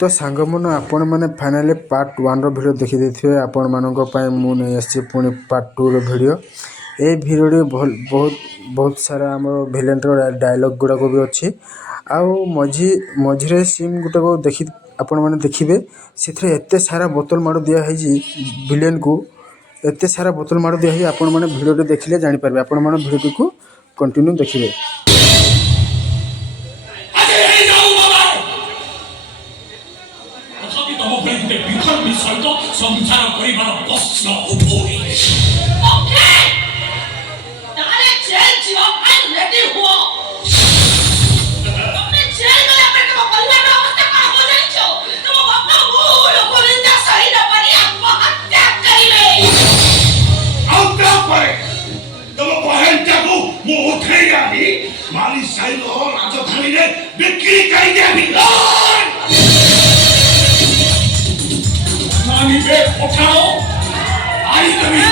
तो सांग मन आपण मैंने फाइनाली पार्ट 1 रो वीडियो देखी देथिबे। आपण मानक पय मु नै आछि पुनी पार्ट 2 रो वीडियो। ए वीडियो बहुत बहुत सारा हमर विलेन रो डायलॉग गुडा को भी अछि। आउ मझिरे सीन गुटा को देखि आपण माने देखिबे। सेथरे एते सारा बोतल मारो दिया है जी विलेन को एते सारा बोतल मारो दिया है। आपण माने वीडियो रे देखिले जानि पारबे। आपण माने वीडियो को कंटिन्यू देखिबे। संसार परिवार प्रश्न उठोई ओके तारे जेल जीवा फाइन रेडी हुआ तुमने जेल में अपने को कल्याण अवस्था का हो जाई छो तुम बापा मूल कोलिंदा सही न परी आत्महत्या करिवे आउटा पर तुम बहन को मु उठेई आनी माली साइल राजधानी रे बिक्री कई देबी पे उठाओ आई कभी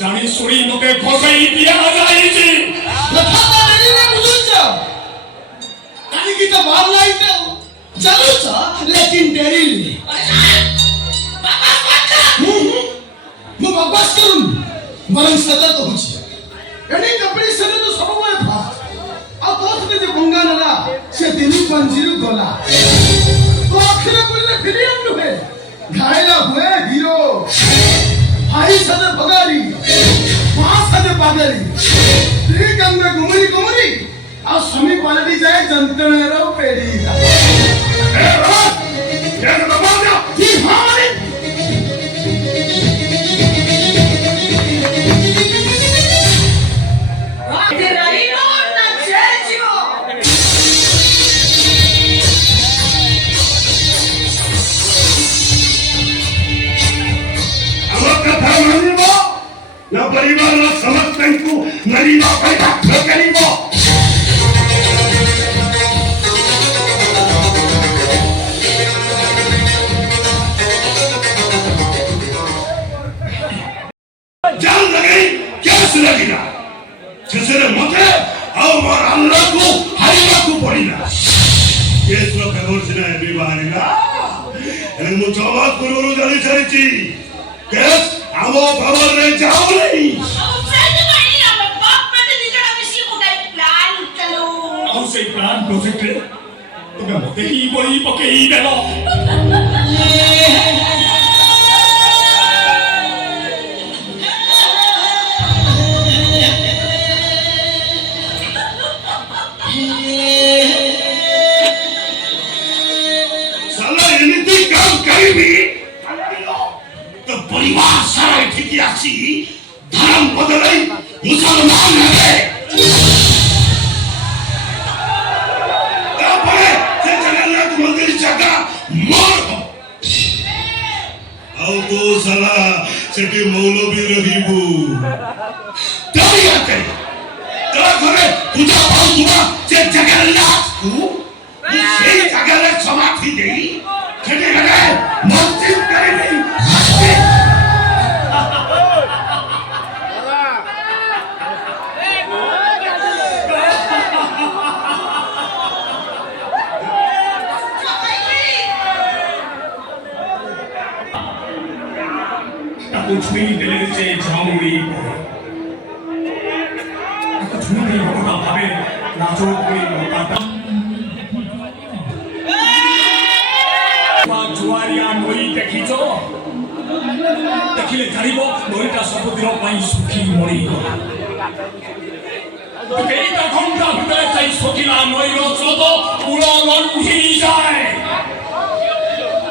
जानी सुरी मते खोसई दिया जाई जी लखा रेडी ने बुझुच कानी की तो बार लाइट चलो सा लेकिन देरी मु बकवास करूं बरं सतत होची एनी कंपनी सने तो सब में था आ दोस्त ने जो गंगा नला से दिनी पंजीरु गला तो आखिर बोले फिल्म नुहे घायला हुए हीरो भाई सदे बगारी मां सदे पागरी ठीक अंदर घुमरी आ समी क्वालिटी जाए जंतने रो पेड़ी ए रात ये तो बात है जी हमारी रात रही नो ना जेजियो अब कथा मानिबो ना परिवार ना समस्तଙ୍କୁ नरीवा पैदा न करिबो जान लगे केस लगिना छेसरे मते और अल्लाह को हरिया को पड़िना केस रो खबर सिना एबी बाहरिना एने मु जवाब गुरु जानि छरिची केस आमो खबर रे जाओ नहीं और से प्लान प्रोजेक्ट रे तो मते ही बड़ी पकेई देलो साला एनीथिंग काम करीबी तो परिवार सारा ठीक आसी धर्म बदलाई मुसलमान है तापरे से जगन्नाथ मंदिर जगह मोर आओ तो साला सेठी मौलवी रहीबू दरिया के तोरा घरे पूजा पाउवा से जगन्नाथ को से जगह समाधि देई खेले गए मस्जिद करेगी कुछ नहीं दिले से झामुड़ी कुछ नहीं होता भावे नाचो कोई होता जुआरिया नई देखिছো देखिले जानिबो नईटा सबदिन पई सुखी मरी गला केईटा घंटा भितरे चाहि सकिला नईरो चोद पूरा लंघी जाए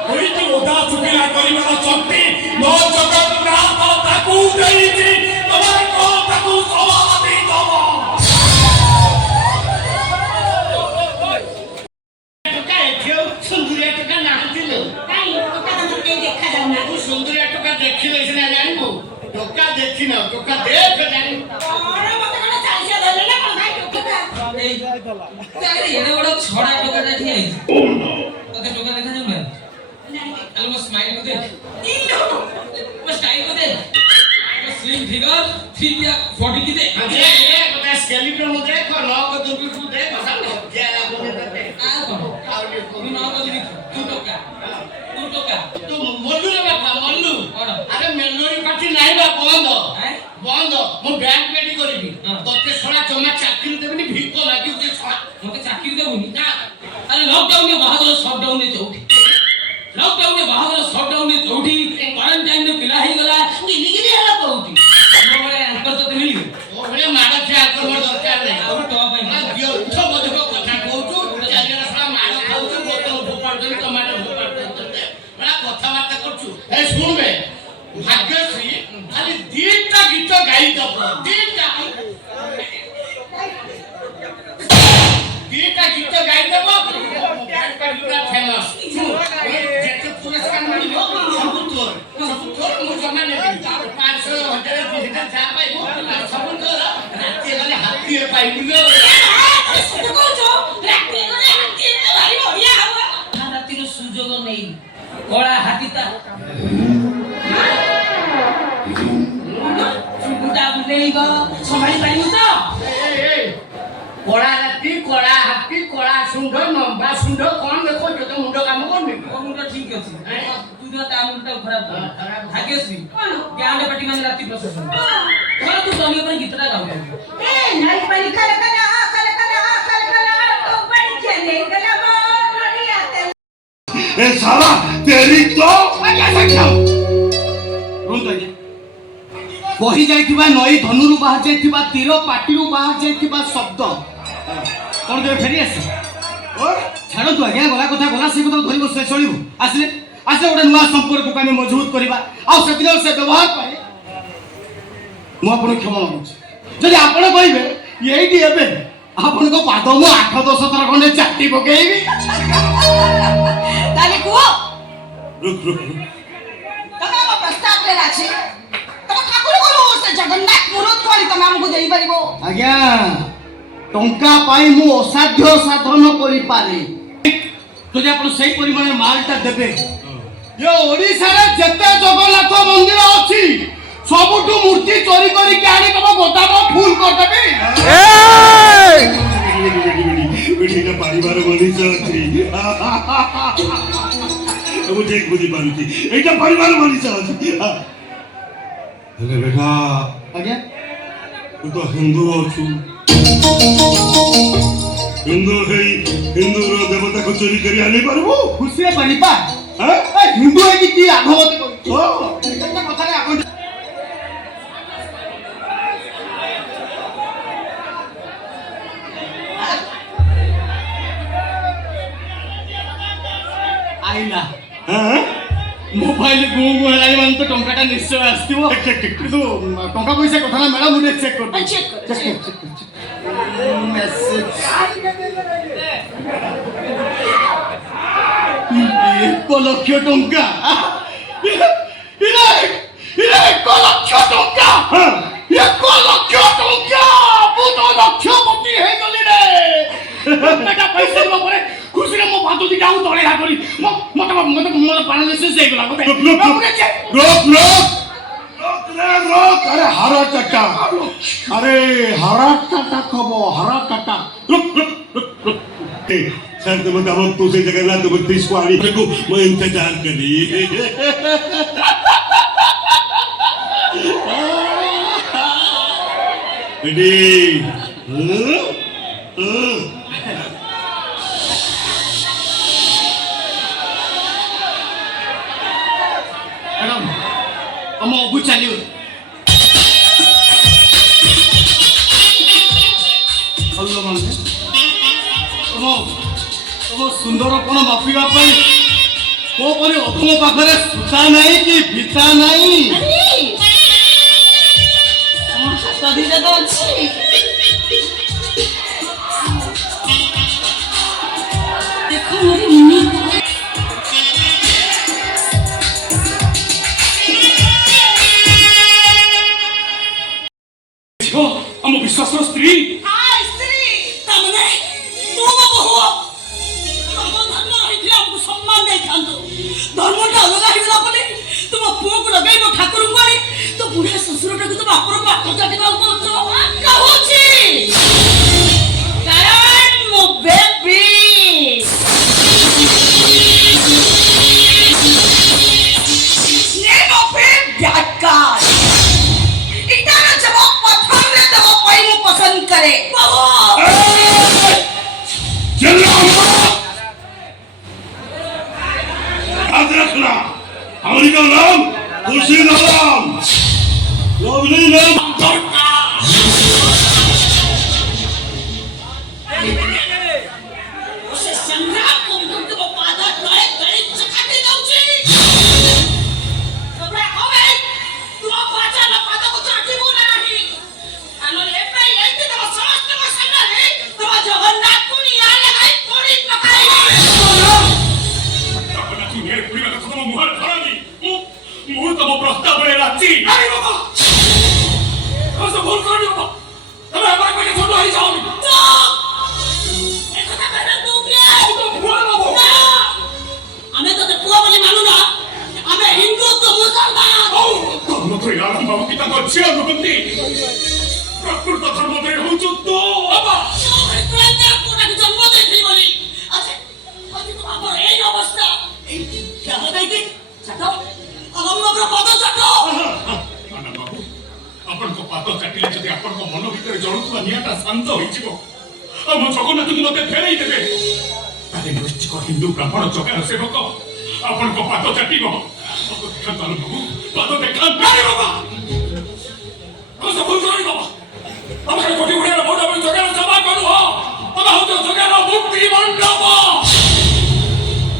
कोईटी ओदा चुकिला करिबार शक्ति न जगन्नाथ ताकू देईची तमार को ताकू सवाल देई दबो ଆରେ ଏଡେ ବଡ ଛଡା ଟୋକାଟା ଠିଆ ହେଇଛି। ତତେ ଟୋକା ଦେଖାଯାଉ ନା? ଆରେ ମୋ ସ୍ମାଇଲ କୁ ଦେଖ। ମୋ ଷ୍ଟାଇଲ କୁ ଦେଖ। ମୋ ସ୍ଲିମ୍ ଫିଗର 3 या 40 की देख। ये बता स्केलेटन में देखो नौ को दुबी को देखो सब क्या बोले थे आ कौन? तू ना बजली तू टोका। तू टोका। तो मोल्लू रे बापा मोल्लू कौन? अरे मेलोरी पार्टी नहीं बा बंद हैं? बंद मो बैंक पेटी करबी हाँ। तोते छोड़ा जमा चाकरी देबनी भिको लागी उते छोड़ा मते चाकरी देबुनी? ना अरे लॉकडाउन में बाहादुर शटडाउन में चौठी। लॉकडाउन में बाहादुर शटडाउन में चौठी। क्वारंटाइन में पिला ही गला। गिली हला कहूती। नो बड़े एंकर तो मिली। ओ बड़े माडा से आकर मोर दरकार नहीं अब टॉप है। ना दियो उठो बजको कथा कहूछु चारिया सारा माडा खाउछु बोतल फोपाड़ देनी टमाटर फोपाड़ देते बड़ा कथा बात करछु ए सुन बे भाग्यश्री खाली दीटा गीत गाई दब दीटा गीत गाई दब मोबाइल पर पूरा फेमस जेते पुरस्कार मिलियो सब तोर मु जमा ने 500 हजार 2000 जा पाइबो सब तोर राती गले हाथी पाइबो ରାତିର ସୁଯୋଗ ନେଇ କଳା ହାତୀଟା ଚୁଗୁଟା ବୁଲେଇବ ସମ୍ଭାଳି ପାରିବୁ ତ? କଳା ରାତି କଳା ହାତୀ କଳା ସୁଣ୍ଡ ଲମ୍ବା ସୁଣ୍ଡ କଣ ଦେଖો ତ ମୁଣ୍ଡ କାମ କରୁନି ମୋ ମୁଣ୍ଡ ଠିକ ଅଛି ତୁ ତ ତା ମୁଣ୍ଡଟା ଖରାପ କର। ଭାଗ୍ୟଶ୍ରୀ ବ୍ୟାଣ୍ଡ ପାର୍ଟି ମାନେ ରାତି ପ୍ରସେସନ ଧର ତୁ ତମେ ଉପରେ ଗୀତଟା ଗାଉଛୁ। ए साला तेरी तो कही जाइथिबा नई धनुरु बाहर जाइथिबा तीर पाटिरु बाहर जाइथिबा शब्द कोन दे फेरी आस छाड़ तू आज्ञा गला कथा गला से कथा धरिबो से चलिबो आसले आसले ओडे नुवा संपर्क को आमे मजबूत करबा आ से दिन से व्यवहार पाए मु आपन क्षमा मांगुछी जदि आपण कहिबे एइटी एबे आपण को पाद मु 8 10 थर खंडे चाटी पकेइबी ताले को रुक रुक तमे हम प्रस्ताव ले राछे तमे ठाकुर को से जगन्नाथ मूर्त कोनी तमे हमको देई परिबो आज्ञा टंका पाई मु असाध्य साधन करि पारे तो जे आपण सही परिमाण मालटा देबे ये ओडिसा रे जते जगन्नाथ मंदिर अछि सबुठु मूर्ति चोरी करी के आनी तम गोदाम फुल कर देबे बेटा परिवार मनीष अछि अब ठीक बुझी पारुची एटा परिवार मनीष अछि अरे बेटा आज्ञा तू तो हिंदू अछु हिंदू है हिंदू रो देवता को चोरी करी आनी परबो खुशी रे परिपा हां हिंदू है कि आगवत ओ एटा कथा रे आगो आइला हां मोबाइल गुंगु हलाई मान तो टंकाटा निश्चय आस्तिबो किंतु टंका पैसा कथा ना मैडम मुझे चेक कर चेक कर मैसेज 1 लक्ष टंका इरे 1 लक्ष टंका 1 लक्ष टंका बहुत लक्षपति हे गली रे बेटा पैसा दो परे खुशी रे मो भातो दिटा उ तळे हा करी मत पैरालिसिस हे गला मते रोक अरे हरा टटा अरे हरा टटा खबो हरा टटा रुक सर तुम बताओ तू से जगन्नाथ तुम 30 को आनी को मैं इंतजार करी बेटी मैडम हम अबू चलियो हल्लो माने तुम सुंदर कोन मापिबा पई को परे अधम पाखरे सुता नाही कि भिता नाही हम हाथ दिले तो अछि देखो मोरी मुनी हम विश्वासर स्त्री हाय स्त्री तमने ଆମ ଜଗନ୍ନାଥଙ୍କୁ ମୋତେ ଫେରେଇ ଦେବେ। ତାହେଲେ ନିଶ୍ଚିତ ହିନ୍ଦୁ ବ୍ରାହ୍ମଣ ଜଗାର ସେବକ ଆପଣଙ୍କ ପାଦ ଚାଟିବ। ବାବୁ ପାଦ ଦେଖାନ୍ତୁ ବାବା। ସବୁ ଜଣେଇ ବାବା ଆମେ କୋଟି ଗୁଡିଆର ଭୋଟ ଆମେ ଜଗାର ସେବା କରୁ। ଆମେ ହଉଛ ଜଗାର ମୁକ୍ତି ମଣ୍ଡପ।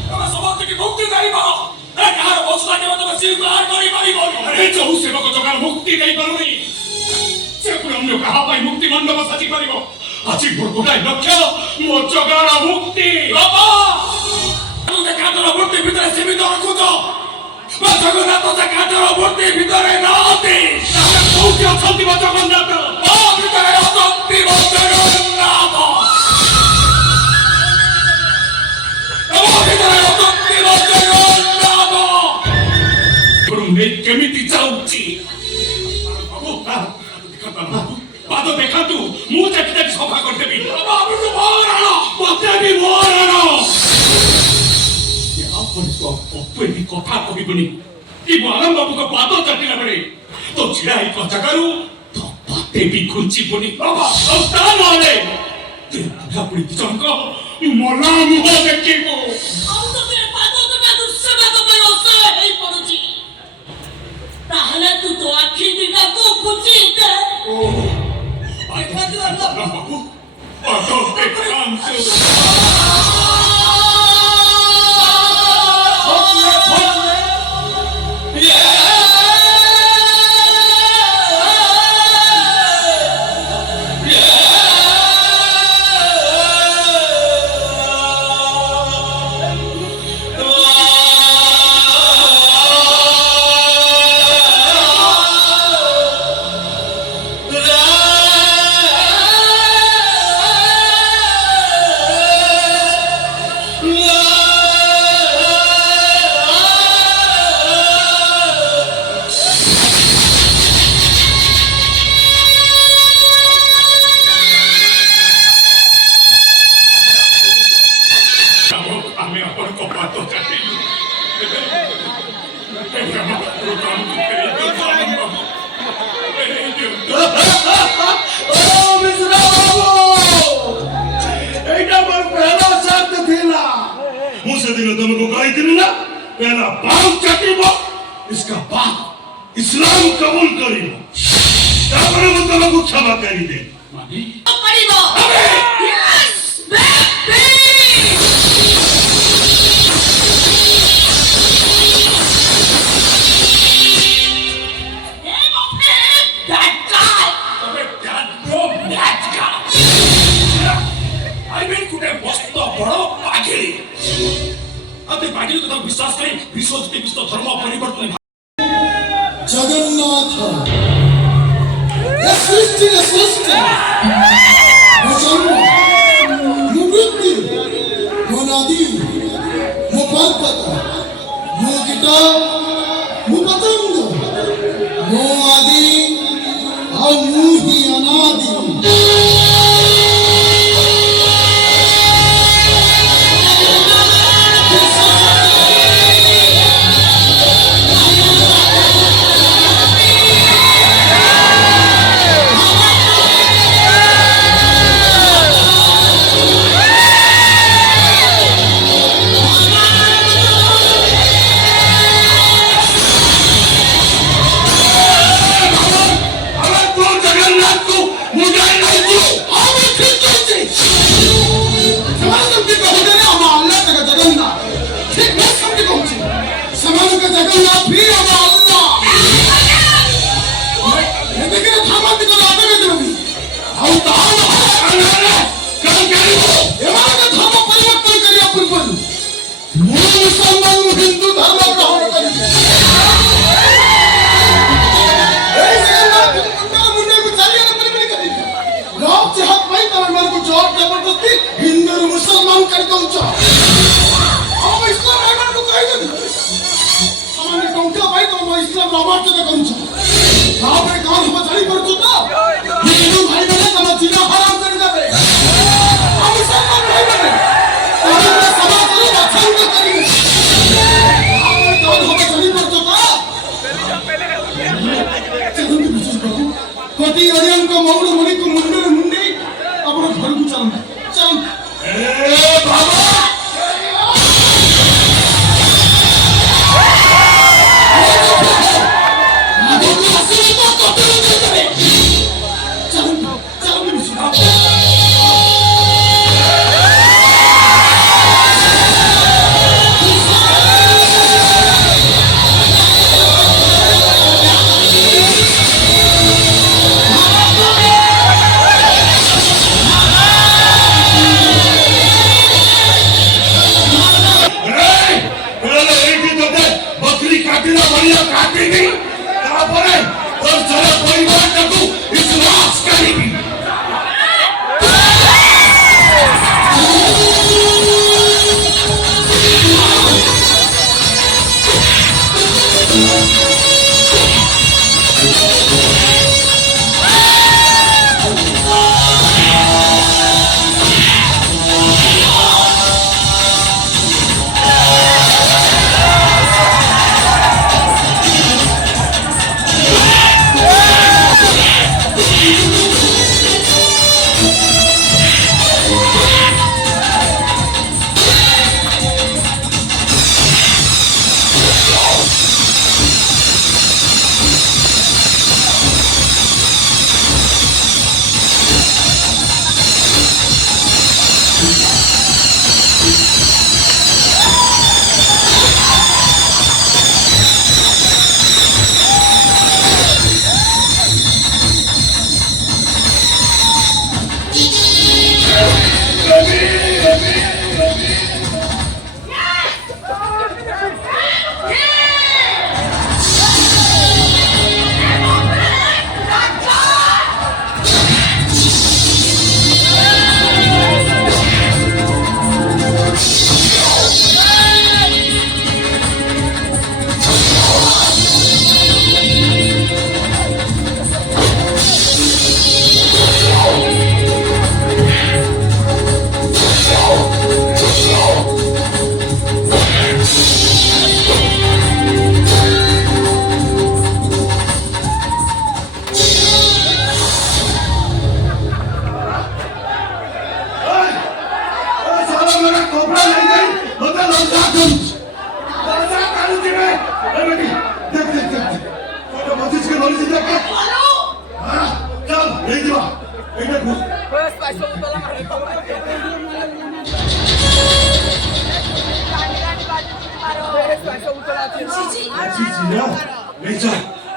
ତମେ ସମସ୍ତଙ୍କୁ ମୁକ୍ତି ଦେଇବ। କାହାର ବସଲା କେବେ ତମେ ସ୍ୱୀକାର କରିପାରିବ? ଯୋଉ ସେବକ ଜଗାର ମୁକ୍ତି ଦେଇପାରୁନି ସେ ପୁଣି ଅନ୍ୟ କାହା ପାଇଁ ମୁକ୍ତି ମଣ୍ଡପ ସାଜି ପାରିବ? ଆଜି ମୋର ଗୋଟାଏ ଲକ୍ଷ୍ୟ, ମୋ ଜଗାର ମୁକ୍ତି। ବାବା ସେ କାଠର ମୂର୍ତ୍ତି ଭିତରେ ସୀମିତ ରଖୁଛ। ମୋ ଜଗନ୍ନାଥ ସେ କାଠର ମୂର୍ତ୍ତି ଭିତରେ ନାହାନ୍ତି। ତାହେଲେ କୋଉଠି ଅଛନ୍ତି ମୋ ଜଗନ୍ନାଥ? ମୋ ଭିତରେ ଅଛନ୍ତି ମୋ ଜଗନ୍ନାଥ। ମୋ ଭିତରେ ଅଛନ୍ତି ମୋ ଜଗନ୍ନାଥ। କେମିତି ଯାଉଛି ପାଦ ଦେଖାନ୍ତୁ। ମୁଁ ଚାକି ଚାକି ସଫା କରିଦେବି। କଥା କହିବୁନି କି ମୁଁ ଆନନ୍ଦ ବାବୁଙ୍କ ପାଦ ଚାଟିଲା ବେଳେ ତ ଛିଡା ହେଇ ଜାଗାରୁ ତ ପାତେ ବି ଘୁଞ୍ଚିବୁନି। ନହେଲେ ବୁଢାବୁଢୀ ଦି ଜଣଙ୍କ ମଲା ମୁହଁ ଦେଖିବୁ। ତାହେଲେ ତୁ ତୋ ଆଖି ଦିଟାକୁ ବୁଝି ଦେ। ବାବୁ ପାଦ ଦେଖାନ୍ତୁ। ଆମେ ଆପଣଙ୍କ ପାଦ ଚାଟିଲୁ। এইটা আমার পহলা শর্ত ଥିଲା। ମୁଁ ସେଦିନ ତମକୁ କହିଥିଲି ନା ପେଲା ପାଉ ଚାଟିବ, इसका बाप इस्लाम कबूल करिବ, ତାପରେ ମୁଁ ତମକୁ କ୍ଷମା କରିଦେବି। ପଡ଼ିବ। Yes, baby. विश्वास करें विश्व धर्म परिवर्तन जगन्नाथ सृष्टि ମୋ ଜନ୍ମ ମୋ ବୃତ୍ତି ମୋ ନଦୀ ମୋ ପର୍ବତ ମୋ କୀଟ ମୋ ପତଙ୍ଗ ମୋ ଆଦି ଆଉ ମୁଁ ହିଁ ଅନାଦି। हिंदू धर्म ग्रहण जबरदस्ती हिंदू मुसलमान कर दौच इस्लाम टंका पाई तुम इस्लाम अमार्जन करुच कौन हम जानी पड़ू तो हिंदू भाई मैंने तुम जीना हराम कर देवे मुसलमान भाई मैंने समाज में बचाव करेंगे कौन हम जानी पड़ू तो कोटी अरियन को मौड़ मुनि को मुंडे मुंडे अपन घर को चल jump. বাবা এইটি তোকে বকরি কাটিলা বলিয়া কাটিবি তারপরে তোর সারা পরিবারটাকে ইসলাস করিবি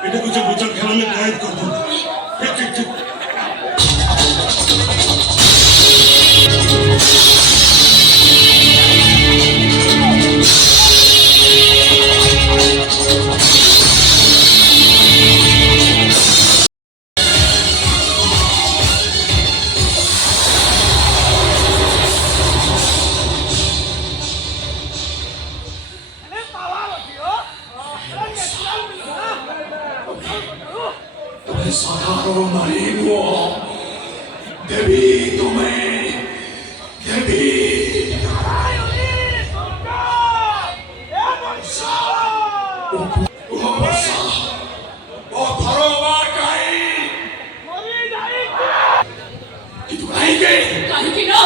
এটা কিছু বুঝার খেলা আমি গাইড করবো ঠিক ঠিক ঠিক Sacaron marido, debí tomar, debí. काहे ना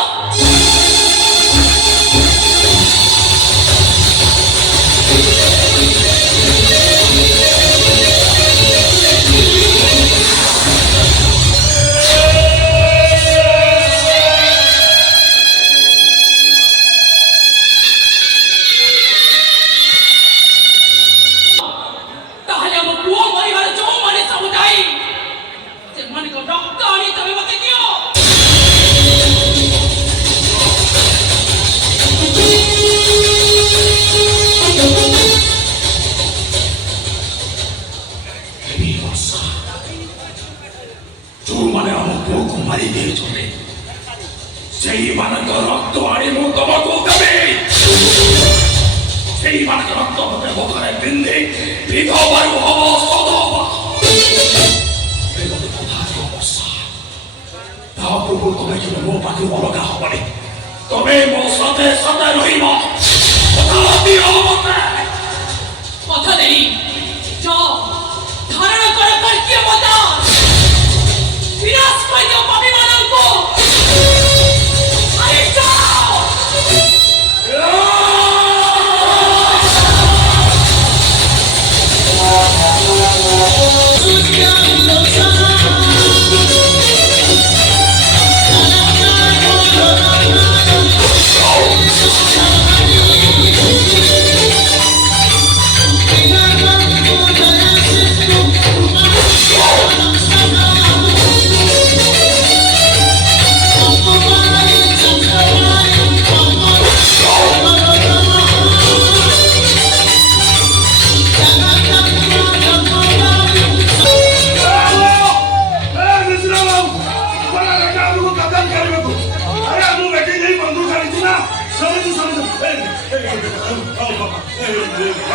ଯୋଉମାନେ ଆମ ପୁଅକୁ ମାରି ଦେଇଛନ୍ତି ସେଇମାନଙ୍କ ରକ୍ତ ଆଣି ମୁଁ ତମକୁ ଦେବି ସେଇମାନଙ୍କ ରକ୍ତ ମତେ ମୁଖରେ ପିନ୍ଧି ବିଧବାରୁ ହବ ସଦବା ତା ପୂର୍ବରୁ ତମେ କେବେ ମୋ ପାଖରୁ ଅଲଗା ହବନି ତମେ ମୋ ସାଥେ ସାଥେ ରହିବ କଥା ଦିଅ ମତେ কথা দেই যাও ধারণা করে করকে মত বিনাশ করে দিও পাপী মানবকে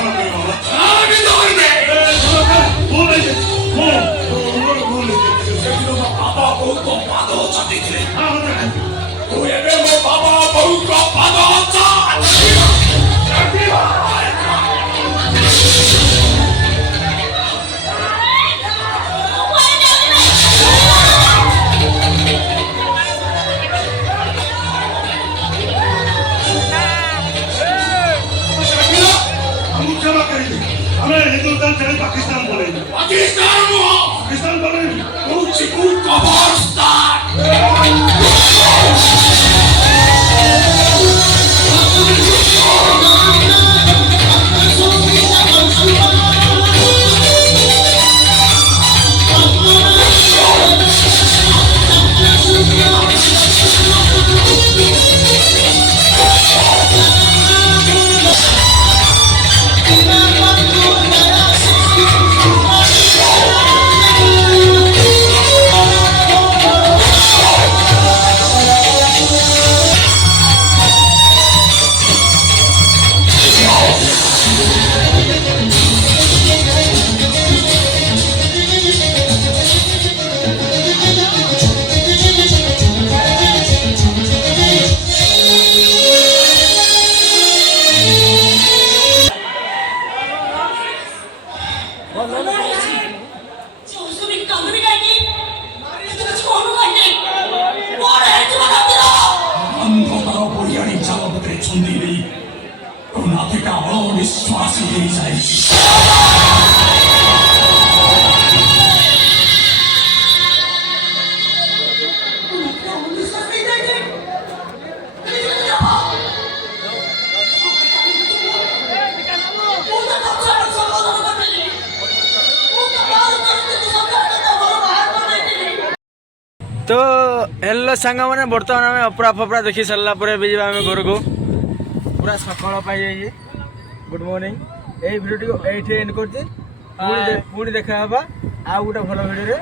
আমি ধরবে ভুল হয়েছে ভুল সেদিন ମୋ ବାବା ବହୁତ ପାଦ ଚାଟିଥିଲେ ତୁ ଏବେ ମୋ ବାବା ବହୁତ ପାଦ हिंदुस्तान चले पाकिस्तान बोले पाकिस्तान नୁହଁ पाकिस्तान बोले କହୁଛି ମୁଁ କବରସ୍ଥାନ ଅନ୍ଧକାର ବଢିଆଣି ଚାଲ ଭିତରେ ଛନ୍ଦି ନେଇ ତୋ ନାଥିକା ଅଣନିଶ୍ୱାସୀ ହେଇଯାଇଛି तो हेलो सांग मैंने बर्तमान आम अपरा फपरा देखी सारा आम घर को पूरा सकाल पाई गुड मॉर्निंग यही भिडियो ये एंड कर देखा आ गोटे भल भिडियो